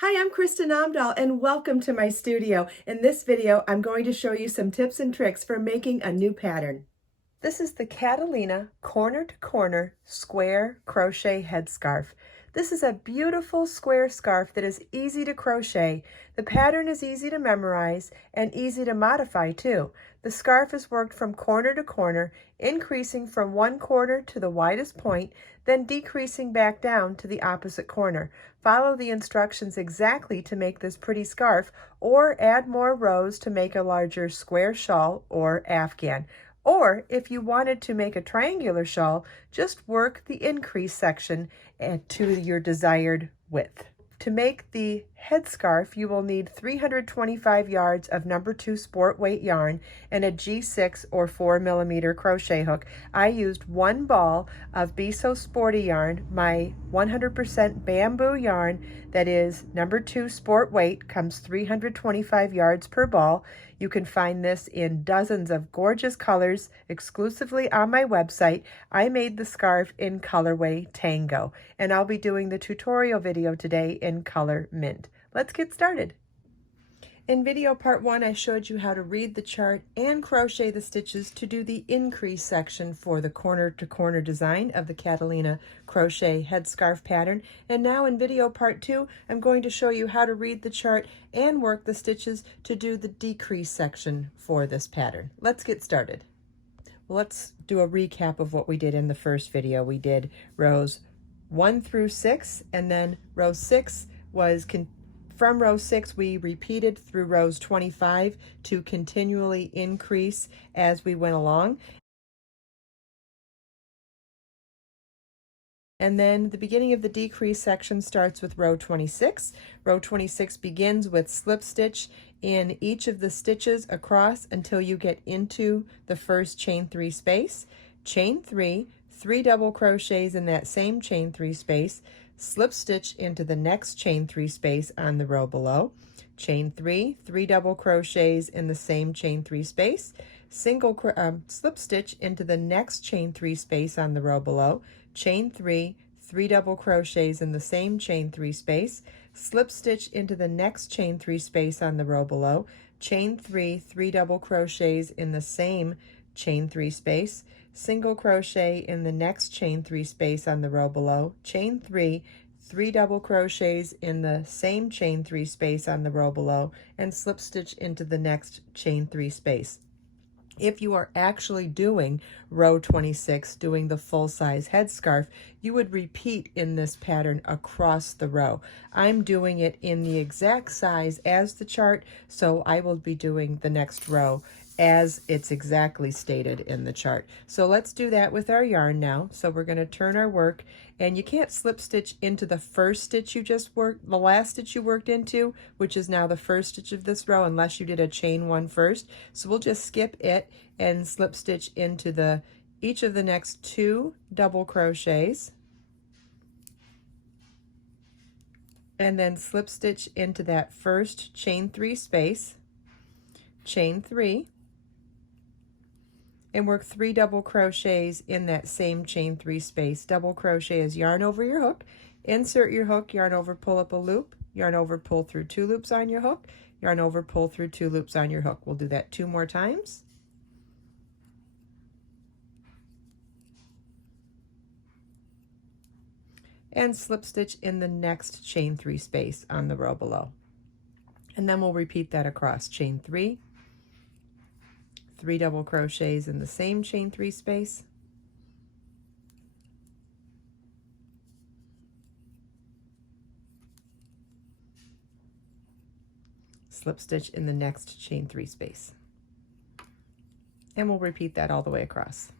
Hi, I'm Kristin Omdahl and welcome to my studio. In this video, I'm going to show you some tips and tricks for making a new pattern. This is the Catalina corner to corner square crochet headscarf. This is a beautiful square scarf that is easy to crochet. The pattern is easy to memorize and easy to modify too. The scarf is worked from corner to corner, increasing from one corner to the widest point, then decreasing back down to the opposite corner. Follow the instructions exactly to make this pretty scarf, or add more rows to make a larger square shawl or afghan. Or if you wanted to make a triangular shawl, just work the increase section to your desired width. To make the headscarf, you will need 325 yards of No. 2 sport weight yarn and a G6 or 4mm crochet hook. I used one ball of Be So Sporty yarn, my 100% bamboo yarn that is No. 2 sport weight, comes 325 yards per ball. You can find this in dozens of gorgeous colors exclusively on my website. I made the scarf in colorway Tango, and I'll be doing the tutorial video today in color Mint. Let's get started. In video part 1, I showed you how to read the chart and crochet the stitches to do the increase section for the corner to corner design of the Catalina Crochet Headscarf Pattern. And now in video part 2, I'm going to show you how to read the chart and work the stitches to do the decrease section for this pattern. Let's get started. Let's do a recap of what we did in the first video. We did rows 1 through 6, and then row 6 was from row 6, we repeated through rows 25 to continually increase as we went along. And then the beginning of the decrease section starts with row 26. Row 26 begins with slip stitch in each of the stitches across until you get into the first chain 3 space. Chain 3, 3 double crochets in that same chain 3 space, slip stitch into the next chain 3 space on the row below, chain 3, 3 double crochets in the same chain 3 space, slip stitch into the next chain 3 space on the row below, chain 3, 3 double crochets in the same chain 3 space, slip stitch into the next chain 3 space on the row below, chain 3, 3 double crochets in the same chain 3 space, single crochet in the next chain 3 space on the row below, chain 3, 3 double crochets in the same chain 3 space on the row below, and slip stitch into the next chain 3 space. If you are actually doing row 26, doing the full-size headscarf, you would repeat in this pattern across the row. I'm doing it in the exact size as the chart, so I will be doing the next row as it's exactly stated in the chart. So let's do that with our yarn now. So we're going to turn our work, and you can't slip stitch into the first stitch you just worked, the last stitch you worked into, which is now the first stitch of this row, unless you did a chain 1 first. So we'll just skip it and slip stitch into each of the next 2 double crochets, and then slip stitch into that first chain 3 space, chain 3, and work 3 double crochets in that same chain 3 space. Double crochet is yarn over your hook, insert your hook, yarn over, pull up a loop, yarn over, pull through 2 loops on your hook, yarn over, pull through 2 loops on your hook. We'll do that 2 more times. And slip stitch in the next chain 3 space on the row below. And then we'll repeat that across. Chain 3, 3 double crochets in the same chain 3 space, slip stitch in the next chain 3 space, and we'll repeat that all the way across.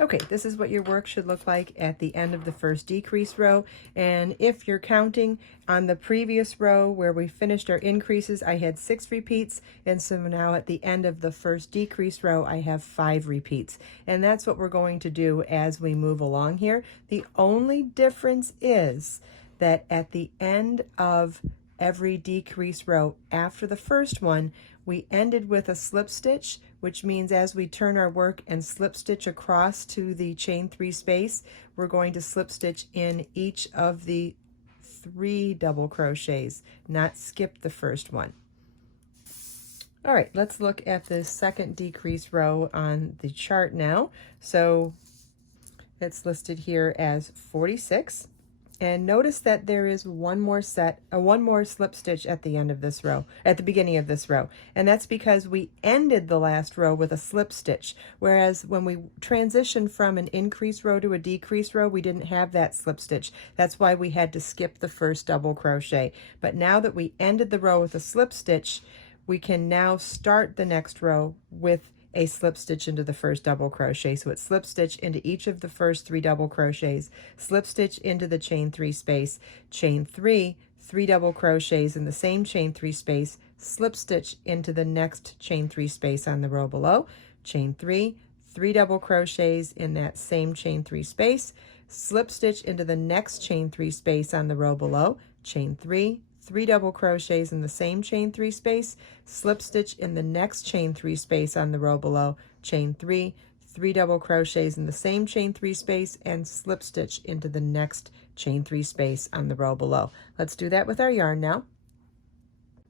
Okay, this is what your work should look like at the end of the first decrease row. And if you're counting on the previous row where we finished our increases, I had 6 repeats. And so now at the end of the first decrease row, I have 5 repeats. And that's what we're going to do as we move along here. The only difference is that at the end of every decrease row after the first one, we ended with a slip stitch, which means as we turn our work and slip stitch across to the chain 3 space, we're going to slip stitch in each of the 3 double crochets, not skip the first one. All right, let's look at the second decrease row on the chart now. So it's listed here as 46. And notice that there is one more slip stitch at the end of this row, at the beginning of this row. And that's because we ended the last row with a slip stitch. Whereas when we transitioned from an increase row to a decrease row, we didn't have that slip stitch. That's why we had to skip the first double crochet. But now that we ended the row with a slip stitch, we can now start the next row with a slip stitch into the first double crochet. So it's slip stitch into each of the first 3 double crochets, slip stitch into the chain 3 space, chain 3, 3 double crochets in the same chain 3 space, slip stitch into the next chain 3 space on the row below, chain 3, 3 double crochets in that same chain 3 space, slip stitch into the next chain 3 space on the row below, chain 3, 3 double crochets in the same chain 3 space, slip stitch in the next chain 3 space on the row below, chain 3, 3 double crochets in the same chain 3 space, and slip stitch into the next chain 3 space on the row below. Let's do that with our yarn now.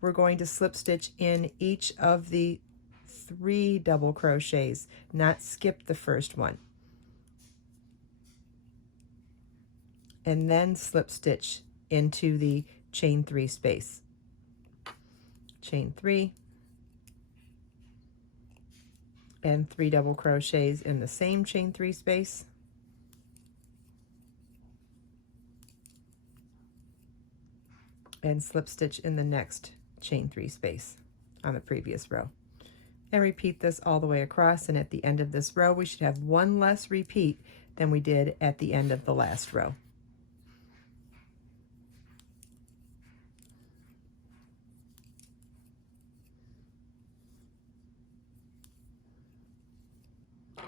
We're going to slip stitch in each of the 3 double crochets, not skip the first one. And then slip stitch into the chain 3 space, chain 3, and 3 double crochets in the same chain 3 space, and slip stitch in the next chain 3 space on the previous row. And repeat this all the way across, and at the end of this row we should have one less repeat than we did at the end of the last row.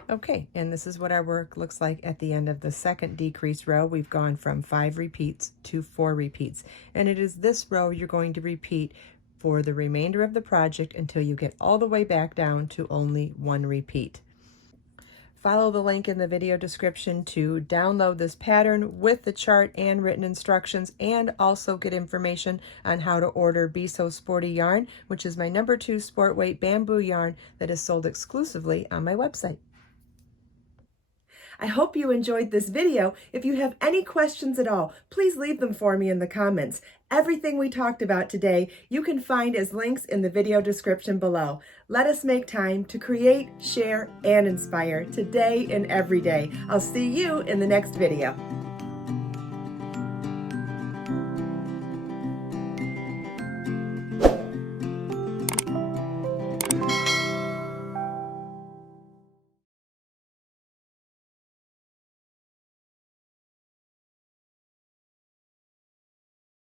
Okay, and this is what our work looks like at the end of the second decrease row. We've gone from 5 repeats to 4 repeats, and it is this row you're going to repeat for the remainder of the project until you get all the way back down to only 1 repeat. Follow the link in the video description to download this pattern with the chart and written instructions, and also get information on how to order Be So Sporty yarn, which is my #2 sport weight bamboo yarn that is sold exclusively on my website. I hope you enjoyed this video. If you have any questions at all, please leave them for me in the comments. Everything we talked about today, you can find as links in the video description below. Let us make time to create, share, and inspire today and every day. I'll see you in the next video.